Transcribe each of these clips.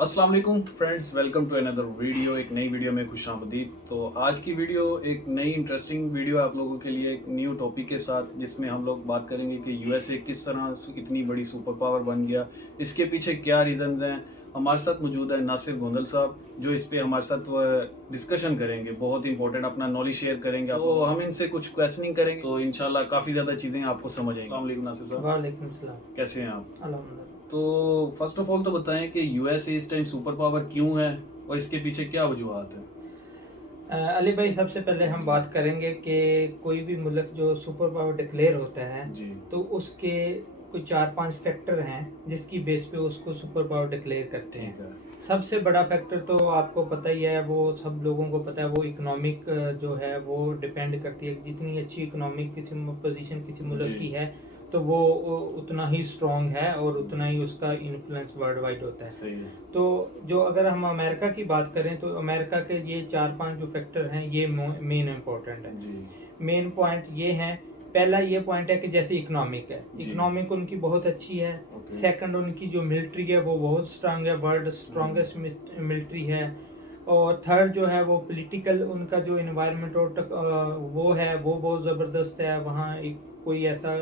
अस्सलाम वालेकुम friends, welcome to another video. एक नई वीडियो में खुशामदीद। तो आज की वीडियो एक नई इंटरेस्टिंग वीडियो है आप लोगों के लिए, एक न्यू टॉपिक के साथ, जिसमें हम लोग बात करेंगे कि यूएसए किस तरह से इतनी बड़ी सुपर पावर बन गया, इसके पीछे क्या रीजंस हैं। हमारे साथ मौजूद है नासिर गोंदल साहब, जो इस पे हमारे साथ डिस्कशन करेंगे, बहुत इंपॉर्टेंट अपना नॉलेज शेयर करेंगे। तो हम इनसे कुछ क्वेश्चनिंग करेंगे, तो इंशाल्लाह काफ़ी ज़्यादा चीज़ें आपको समझ आएंगी। अस्सलाम वालेकुम नासिर साहब। वालेकुम सलाम। कैसे हैं आप? अल्हम्दुलिल्लाह। तो फर्स्ट ऑफ ऑल तो बताएं कि यूएसए इस टाइम सुपर पावर क्यों है और इसके पीछे क्या वजूहत है। अली भाई, सबसे पहले हम बात करेंगे कि कोई भी मुल्क जो सुपर पावर डिक्लेयर होता है जी तो उसके कोई 4-5 फैक्टर हैं जिसकी बेस पे उसको सुपर पावर डिक्लेयर करते हैं। ठीक है। सबसे बड़ा फैक्टर तो आपको पता ही है, वो सब लोगों को पता है, वो इकोनॉमिक जो है वो डिपेंड करती है। जितनी अच्छी इकोनॉमिक किसी पोजीशन किसी मुल्क जी की है तो वो उतना ही स्ट्रांग है और उतना ही उसका इन्फ्लुएंस वर्ल्ड वाइड होता है। सही है। तो जो अगर हम अमेरिका की बात करें तो अमेरिका के ये 4-5 जो फैक्टर हैं ये मेन इम्पोर्टेंट है। जी मेन पॉइंट ये हैं। पहला ये पॉइंट है कि जैसे इकोनॉमिक है, जी। इकोनॉमिक उनकी बहुत अच्छी है। ओके। सेकंड, उनकी जो मिलिट्री है वो बहुत स्ट्रांग है, वर्ल्ड स्ट्रांगेस्ट मिलिट्री है। और थर्ड जो है वो पॉलिटिकल, उनका जो इन्वायरमेंट और वो है वो बहुत ज़बरदस्त है। वहाँ एक कोई ऐसा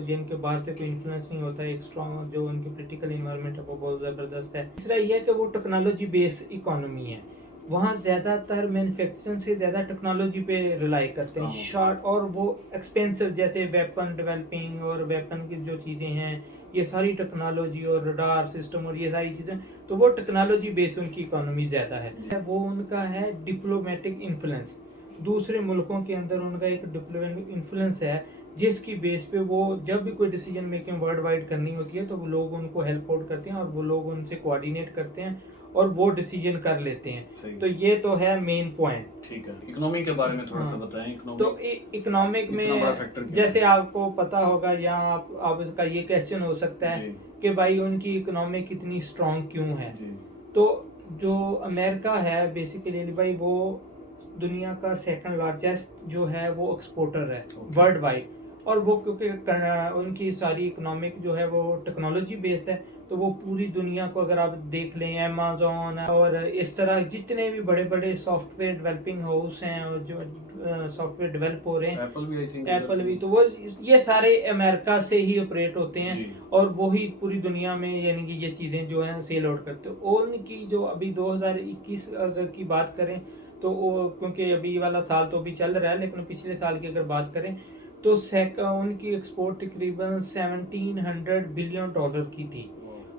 जिनके बाहर से कोई इन्फ्लुएंस नहीं होता है। एक स्ट्रांग जो उनकी पॉलिटिकल इन्वायरमेंट है वो बहुत ज़बरदस्त है। तीसरा ये है कि वो टेक्नोलॉजी बेस्ड इकोनॉमी है। वहाँ ज़्यादातर मैन्युफैक्चरिंग से ज़्यादा टेक्नोलॉजी पे रिलाई करते हैं। शॉर्ट और वो एक्सपेंसिव, जैसे वेपन डेवलपिंग और वेपन की जो चीज़ें हैं, ये सारी टेक्नोलॉजी और रडार सिस्टम और ये सारी चीज़ें, तो वो टेक्नोलॉजी बेस्ड उनकी इकोनॉमी ज़्यादा है। वो उनका है डिप्लोमेटिक इन्फ्लुएंस। दूसरे मुल्कों के अंदर उनका एक डिप्लोमेटिक इन्फ्लुएंस है, जिसकी बेस पे वो जब भी कोई डिसीजन मेकिंग वर्ल्ड वाइड करनी होती है तो वो लोग उनको हेल्प आउट करते हैं और वो लोग उनसे कोऑर्डिनेट करते हैं और वो डिसीजन कर लेते हैं। तो ये तो है मेन पॉइंट। ठीक है, इकोनॉमी के बारे में थोड़ा सा हाँ। बताएं। इकोनॉमी तो इकोनॉमिक इतना बड़ा में फैक्टर क्यों जैसे है? आपको पता होगा, या आप इसका ये क्वेश्चन हो सकता है जी कि भाई उनकी इकोनॉमी कितनी स्ट्रांग क्यों है। जी। तो जो अमेरिका है बेसिकली भाई, वो दुनिया का सेकंड लार्जेस्ट जो है वो एक्सपोर्टर है Okay. World wide. और वो क्योंकि उनकी सारी इकोनॉमिक जो है वो टेक्नोलॉजी बेस्ड है, तो वो पूरी दुनिया को अगर आप देख लें, अमेज़न और इस तरह जितने भी बड़े बड़े सॉफ्टवेयर डेवलपिंग हाउस हैं और जो सॉफ्टवेयर डेवलप हो रहे हैं, एप्पल भी आई थिंक एप्पल भी, तो वो ये सारे अमेरिका से ही ऑपरेट होते हैं। जी और वही पूरी दुनिया में यानी कि ये चीज़ें जो हैं सेल आउट करते हैं। उनकी जो अभी 2021 अगर की बात करें तो वो, क्योंकि अभी वाला साल तो अभी चल रहा है, लेकिन पिछले साल की अगर बात करें तो उनकी एक्सपोर्ट तकरीबन $1700 बिलियन की थी,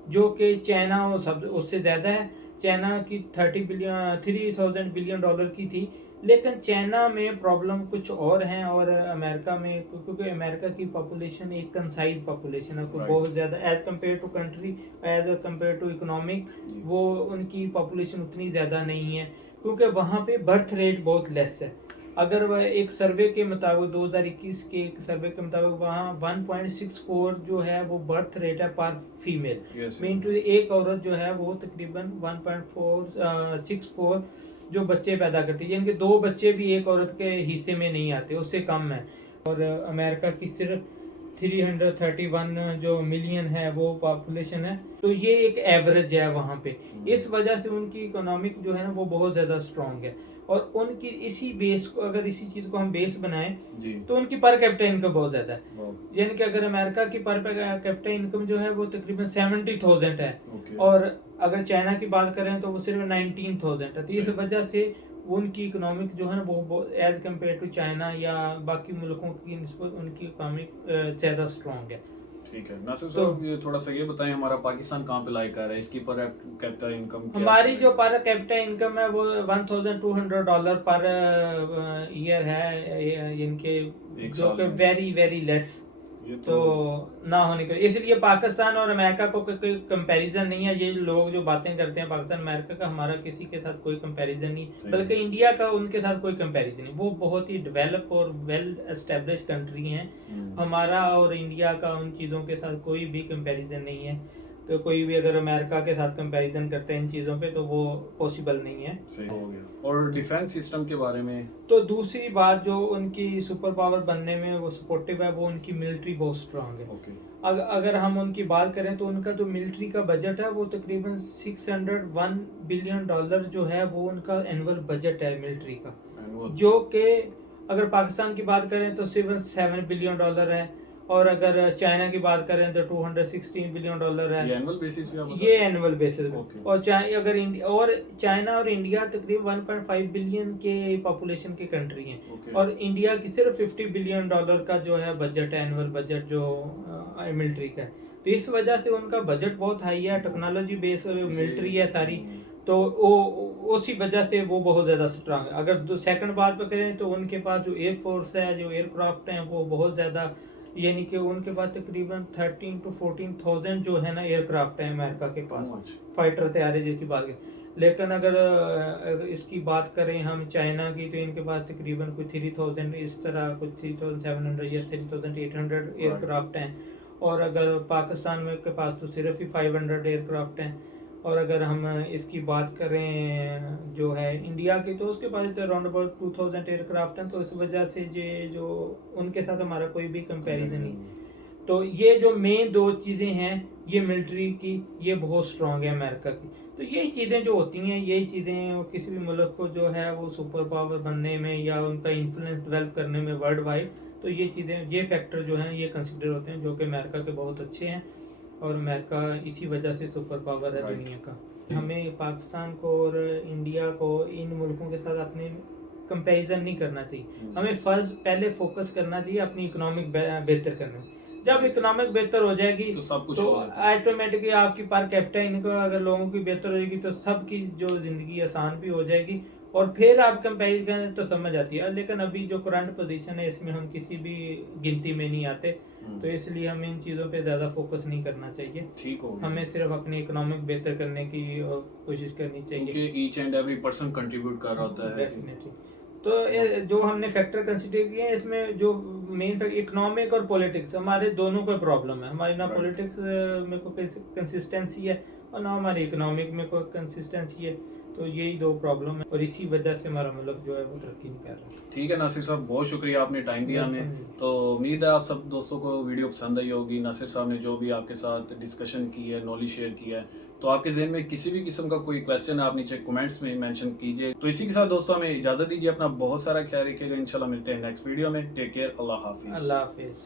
जो कि चाइना वो सब उससे ज़्यादा है। चाइना की 3000 बिलियन की थी। लेकिन चाइना में प्रॉब्लम कुछ और हैं और अमेरिका में, क्योंकि अमेरिका की पॉपुलेशन एक कंसाइज पॉपुलेशन है, Right. बहुत ज़्यादा as compare to country, as compare to economic, वो उनकी पॉपुलेशन उतनी ज़्यादा नहीं है, क्योंकि वहाँ पे बर्थ रेट बहुत लेस है। अगर वह एक सर्वे के मुताबिक 2021 के एक सर्वे के मुताबिक वहाँ 1.64 जो है वो बर्थ रेट है पर फीमेल। Yes, मीन टू एक औरत जो है वो तकरीबन 1.64 जो बच्चे पैदा करती है, यानी कि 2 बच्चे भी एक औरत के हिस्से में नहीं आते, उससे कम है। और अमेरिका की सिर्फ 331 जो मिलियन है वो पॉपुलेशन है, तो ये एक एवरेज है वहाँ पे। इस वजह से उनकी इकोनॉमिक जो है ना वो बहुत ज़्यादा स्ट्रांग है। और उनकी इसी बेस को, अगर इसी चीज़ को हम बेस बनाएं जी। तो उनकी पर कैपिटा इनकम बहुत ज़्यादा है। वाह, यानी कि अगर अमेरिका की पर कैपिटा इनकम जो है वो तकरीबन 70,000 है, ओके। और अगर चाइना की बात करें तो वो सिर्फ 19,000 है। तो इस सही। वजह से उनकी इकोनॉमिक जो है ना वो एज कम्पेयर टू चाइना या बाकी मुल्कों की निस्बत उनकी इकोनॉमिक ज़्यादा स्ट्रांग है। ठीक है नासिर तो साहब, ये थोड़ा सा ये बताएं, हमारा पाकिस्तान कहाँ पे लाई कर रहा है, इसकी पर कैपिटा इनकम क्या हमारी है? जो पर कैपिटा इनकम है वो $1,200 पर ईयर है, इनके एक जो साल कि में। वेरी वेरी लेस, ये तो ना होने के, इसलिए पाकिस्तान और अमेरिका को कोई कंपैरिजन नहीं है। ये लोग जो बातें करते हैं पाकिस्तान अमेरिका का, हमारा किसी के साथ कोई कंपैरिजन नहीं, सही। बल्कि इंडिया का उनके साथ कोई कंपैरिजन नहीं। वो बहुत ही डेवलप और वेल एस्टेब्लिश कंट्री हैं। हमारा और इंडिया का उन चीज़ों के साथ कोई भी कंपैरिजन नहीं है। तो कोई भी अगर अमेरिका के साथ कंपैरिजन करते हैं इन चीज़ों पे तो वो पॉसिबल नहीं है। सही हो गया। और डिफेंस सिस्टम के बारे में? तो दूसरी बात जो उनकी सुपर पावर बनने में वो सपोर्टिव है, वो उनकी मिलिट्री बहुत स्ट्रांग है। ओके। अगर हम उनकी बात करें तो उनका जो मिलिट्री का बजट है वो तकरीबन 601 बिलियन डॉलर जो है वो उनका एनुअल बजट है मिलिट्री का, जो कि अगर पाकिस्तान की बात करें तो सिर्फ 7 बिलियन डॉलर है, और अगर चाइना की बात करें तो 216 बिलियन डॉलर है। ये एनुअल बेसिस पे आप बता ये एनुअल बेसिस पे। ओके। और अगर चाइना और इंडिया तकरीबन 1.5 बिलियन के पॉपुलेशन की कंट्री हैं, ओके। और इंडिया की सिर्फ 50 बिलियन डॉलर का जो है बजट है, एनुअल बजट जो मिलिट्री का है। तो इस वजह से उनका बजट बहुत हाई है, टेक्नोलॉजी बेस्ड मिलिट्री है सारी, तो वो उसी वजह से वो बहुत ज़्यादा स्ट्रांग है। अगर सेकंड बात पर करें तो उनके पास जो एयरफोर्स है, जो एयरक्राफ्ट हैं वो बहुत ज़्यादा, यानी कि उनके पास तकरीबन 13 to 14,000 जो है ना एयरक्राफ्ट है अमेरिका के पास, फाइटर तैयारी जिसकी बात करें। लेकिन अगर इसकी बात करें हम चाइना की, तो इनके पास तकरीबन कुछ 3000 इस तरह, कुछ 3700 या 3800 एयरक्राफ्ट हैं। और अगर पाकिस्तान में के पास तो सिर्फ ही 500 एयरक्राफ्ट हैं। और अगर हम इसकी बात करें जो है इंडिया की, तो उसके पास तो अराउंड अबाउट 2000 एयरक्राफ्ट हैं। तो इस वजह से ये जो उनके साथ हमारा कोई भी कंपैरिजन नहीं। तो ये जो मेन दो चीज़ें हैं ये मिलिट्री की, ये बहुत स्ट्रांग है अमेरिका की। तो यही चीज़ें जो होती हैं, यही चीज़ें किसी भी मुल्क को जो है वो सुपर पावर बनने में या उनका इन्फ्लुएंस डेवलप करने में वर्ल्ड वाइड, तो ये चीज़ें, ये फैक्टर जो हैं ये कंसिडर होते हैं, जो कि अमेरिका के बहुत अच्छे हैं। और अमेरिका इसी वजह से सुपर पावर है दुनिया का। हमें पाकिस्तान को और इंडिया को इन मुल्कों के साथ अपने कंपैरिजन नहीं करना चाहिए। हमें पहले फोकस करना चाहिए अपनी इकोनॉमिक बेहतर करने में। जब इकोनॉमिक बेहतर हो जाएगी तो सब कुछ तो हो जाता ऑटोमेटिकली आपकी पर कैपिटा इनकम अगर लोगों की बेहतर हो जाएगी तो सबकी जो जिंदगी आसान भी हो जाएगी, और फिर आप कंपेयर करें तो समझ आती है। लेकिन अभी जो करंट पोजीशन है इसमें हम किसी भी गिनती में नहीं आते, तो इसलिए हमें इन चीज़ों पे ज़्यादा फोकस नहीं करना चाहिए। ठीक हो गया। हमें सिर्फ अपनी इकोनॉमिक बेहतर करने की कोशिश करनी चाहिए, क्योंकि each and every person contribute कर रहा होता है। डेफिनेटली। तो जो हमने फैक्टर कंसिडर किए हैं इसमें जो मेन फैक्टर इकोनॉमिक और पॉलिटिक्स, हमारे दोनों का प्रॉब्लम है। हमारी ना पॉलिटिक्स में कोई कंसिस्टेंसी है और ना हमारी इकोनॉमिक में कोई कंसिस्टेंसी है। तो यही दो प्रॉब्लम है और इसी वजह से हमारा मुल्क जो है वो तरक्की नहीं कर रहा। ठीक है नासिर साहब, बहुत शुक्रिया, आपने टाइम दिया हमें। तो उम्मीद है आप सब दोस्तों को वीडियो पसंद आई होगी। नासिर साहब ने जो भी आपके साथ डिस्कशन की है, नॉलेज शेयर किया है, तो आपके जहन में किसी भी किस्म का कोई क्वेश्चन है आप नीचे कमेंट्स में मेंशन कीजिए। तो इसी के साथ दोस्तों हमें इजाज़त दीजिए, अपना बहुत सारा ख्याल रखिएगा। इंशाल्लाह मिलते हैं नेक्स्ट वीडियो में। टेक केयर, अल्लाह हाफिज़। अल्लाह हाफिज़।